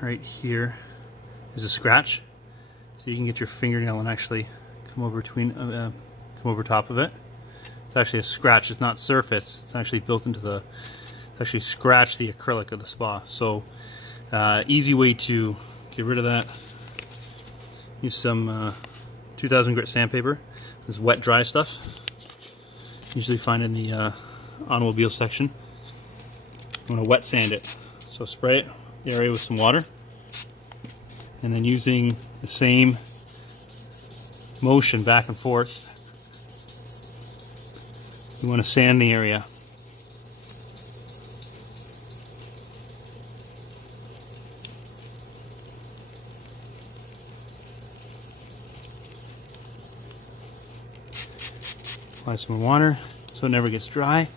right here is a scratch, so you can get your fingernail and actually come over top of it. It's actually a scratch. It's not surface. It's actually built into the. It's actually scratched the acrylic of the spa. So easy way to get rid of that. Use some 2000 grit sandpaper. This wet dry stuff. Usually find in the automobile section. I'm going to wet sand it. So spray it the area with some water, and then using the same motion back and forth, you want to sand the area. Apply some water so it never gets dry.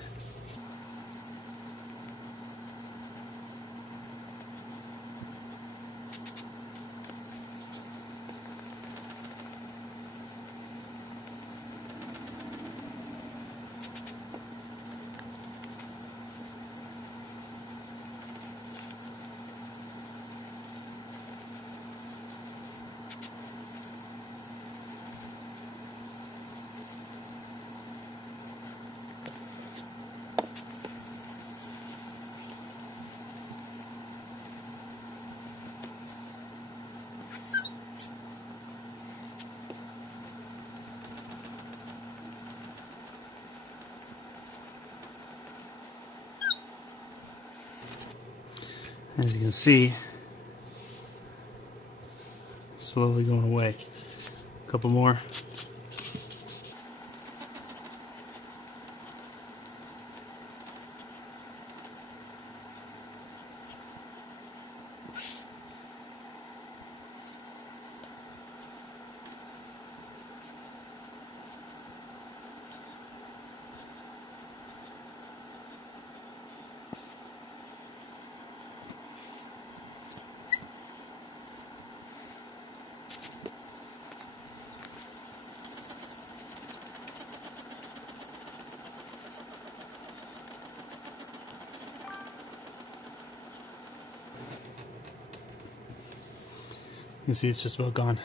As you can see, slowly going away. A couple more. You can see it's just about gone.